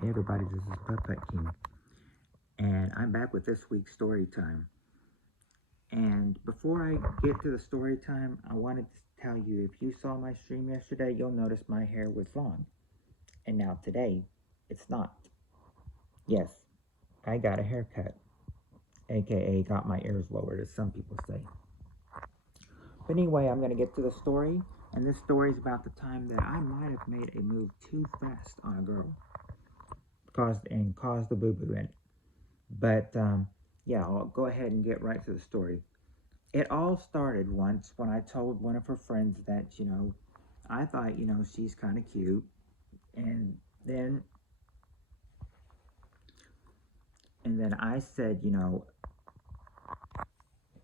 Hey everybody, this is Puppet King, and I'm back with this week's story time. And before I get to the story time, I wanted to tell you if you saw my stream yesterday, you'll notice my hair was long. And now today, it's not. Yes, I got a haircut, aka got my ears lowered, as some people say. But anyway, I'm going to get to the story, and this story is about the time that I might have made a move too fast on a girl, caused a boo boo in it. But yeah, I'll go ahead and get right to the story. It all started once when I told one of her friends that, I thought, she's kind of cute. And then, and then I said,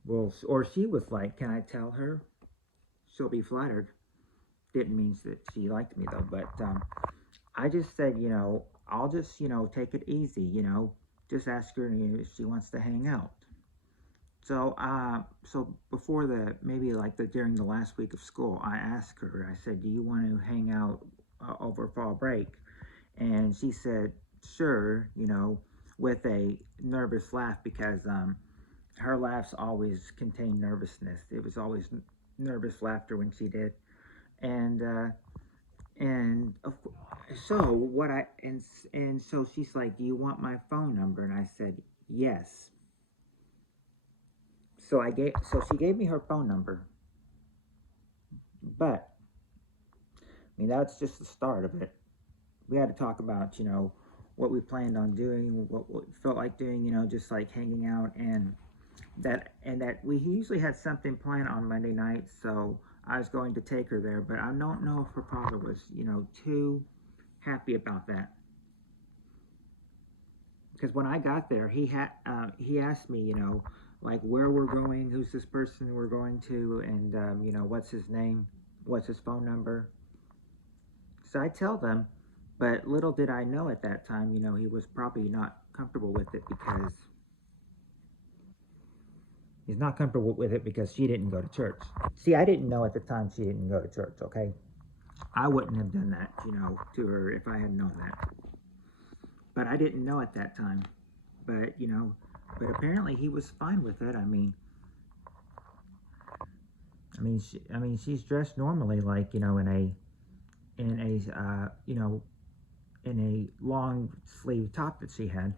well, or she was like, can I tell her? She'll be flattered. Didn't mean that she liked me though, but I just said, I'll just, take it easy, just ask her if she wants to hang out. So before the maybe like the during the last week of school, I asked her. I said, "Do you want to hang out over fall break?" And she said, "Sure," with a nervous laugh because her laughs always contain nervousness. It was always nervous laughter when she did, and and of, so what I and so she's like, "Do you want my phone number?" And I said, "Yes." So she gave me her phone number, but I mean that's just the start of it. We had to talk about what we planned on doing, what we felt like doing, just like hanging out, and that we usually had something planned on Monday night, so I was going to take her there, but I don't know if her father was too happy about that because when I got there, he asked me, like where we're going, who's this person we're going to, and what's his name, what's his phone number. So I tell them, but little did I know at that time, he was probably not comfortable with it because he's not comfortable with it because she didn't go to church. See, I didn't know at the time she didn't go to church, okay? I wouldn't have done that, to her if I had known that. But I didn't know at that time. But apparently he was fine with it. She's dressed normally, like in a long sleeve top that she had.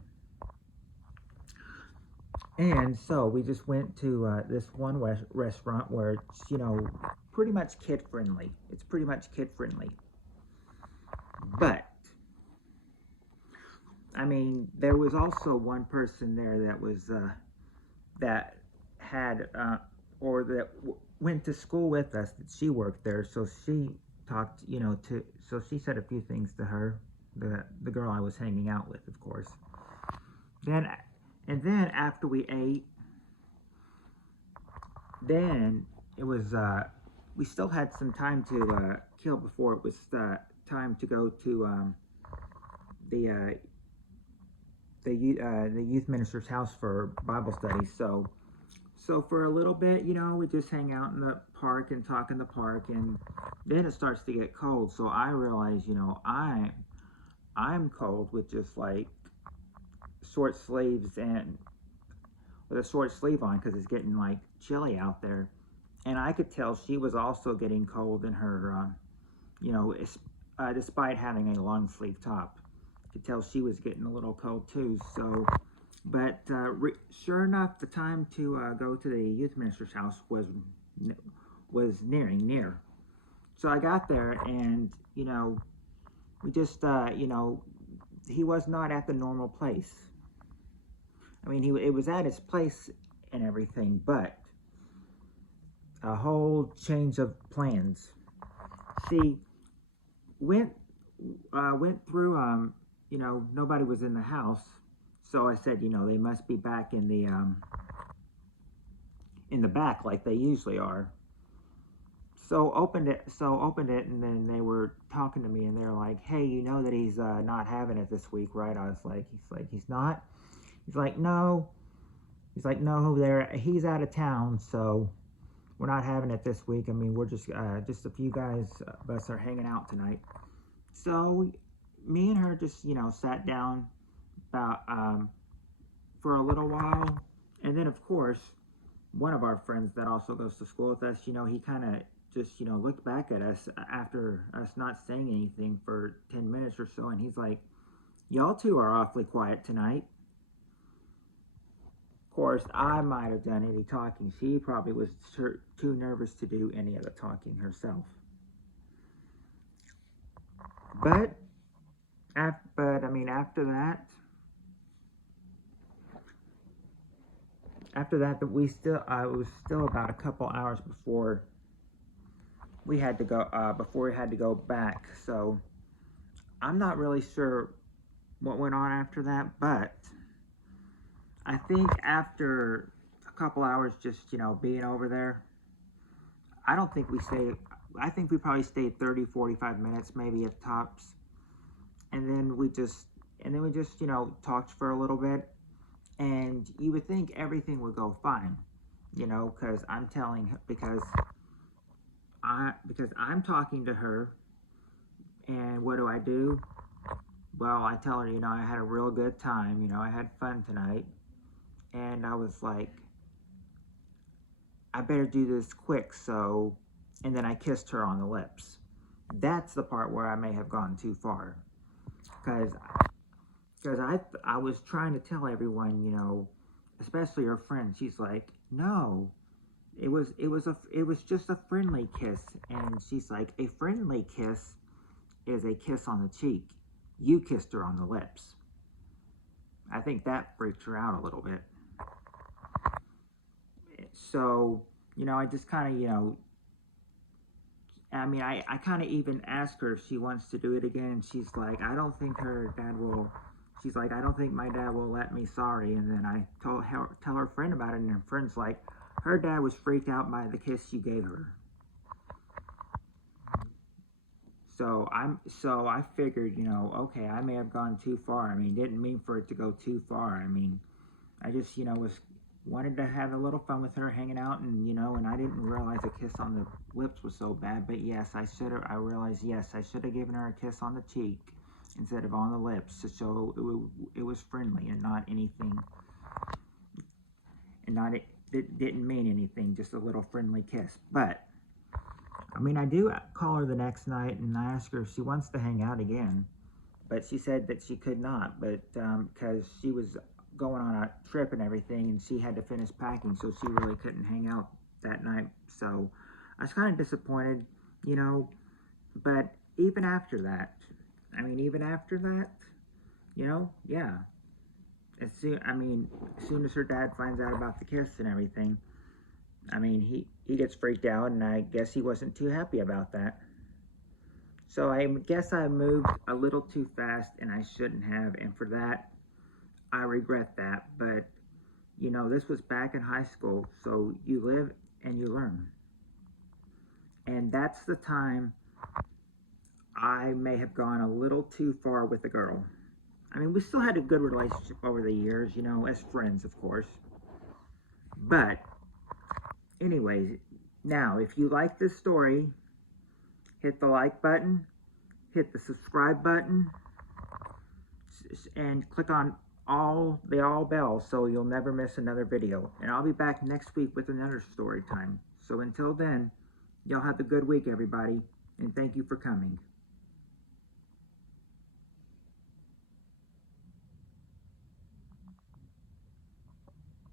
And so we just went to this one restaurant where it's, pretty much kid friendly. It's pretty much kid friendly. But, there was also one person there that had, or that went to school with us, that she worked there. So she talked, so she said a few things to her, the girl I was hanging out with, of course. Then, and then after we ate, then it was we still had some time to kill before it was time to go to the the youth minister's house for Bible study. So for a little bit, we just hang out in the park and talk in the park, and then it starts to get cold. So I realize, I'm cold with just like short sleeves and with a short sleeve on because it's getting like chilly out there. And I could tell she was also getting cold in her, despite having a long sleeve top. I could tell she was getting a little cold too. So, but sure enough, the time to go to the youth minister's house was near. So I got there, and we just he was not at the normal place. It was at his place and everything, but a whole change of plans. See, went went through. Nobody was in the house, so I said, they must be back in the back like they usually are. So opened it, and then they were talking to me, and they're like, "Hey, you know that he's not having it this week, right?" I was like, "He's not." He's like, "No." He's like, "No, he's out of town, so we're not having it this week. We're just a few guys of us are hanging out tonight." So me and her just, sat down about for a little while, and then of course one of our friends that also goes to school with us, he kind of just, looked back at us after us not saying anything for 10 minutes or so, and he's like, "Y'all two are awfully quiet tonight." Of course, I might have done any talking. She probably was too nervous to do any of the talking herself. But, I mean, after that, we still, it was still about a couple hours before we had to go back. So I'm not really sure what went on after that, but I think after a couple hours just, being over there, I don't think we stayed, I think we probably stayed 30, 45 minutes maybe at tops. And then we just, talked for a little bit. And you would think everything would go fine, because because I'm talking to her, and what do? Well, I tell her, I had a real good time, I had fun tonight, and I was like, I better do this quick, and then I kissed her on the lips. That's the part where I may have gone too far, because I was trying to tell everyone, especially her friend. She's like, "No, it was just a friendly kiss," and she's like, "A friendly kiss is a kiss on the cheek. You kissed her on the lips." I think that freaked her out a little bit. So, I just kind of, I mean, I kind of even asked her if she wants to do it again, and she's like, "I don't think her dad will." She's like, "I don't think my dad will let me, sorry." And then I tell her friend about it, and her friend's like, "Her dad was freaked out by the kiss you gave her." So I figured, okay, I may have gone too far. I mean, didn't mean for it to go too far. I mean, I just, wanted to have a little fun with her, hanging out, and and I didn't realize a kiss on the lips was so bad. But yes, I realized, yes, I should have given her a kiss on the cheek instead of on the lips, so it was friendly and not anything, and not it didn't mean anything, just a little friendly kiss. But I mean, I do call her the next night and I ask her if she wants to hang out again, but she said that she could not, but because she was going on a trip and everything, and she had to finish packing, so she really couldn't hang out that night. So I was kind of disappointed, you know. But even after that, yeah. As soon as her dad finds out about the kiss and everything, he gets freaked out, and I guess he wasn't too happy about that. So I guess I moved a little too fast, and I shouldn't have, and for that, I regret that. But this was back in high school, so you live and you learn. And that's the time I may have gone a little too far with the girl. I mean, we still had a good relationship over the years, as friends, of course. But, anyways, now, if you like this story, hit the like button, hit the subscribe button, and click on the all bells so you'll never miss another video. And I'll be back next week with another story time. So until then, y'all have a good week, everybody, and thank you for coming.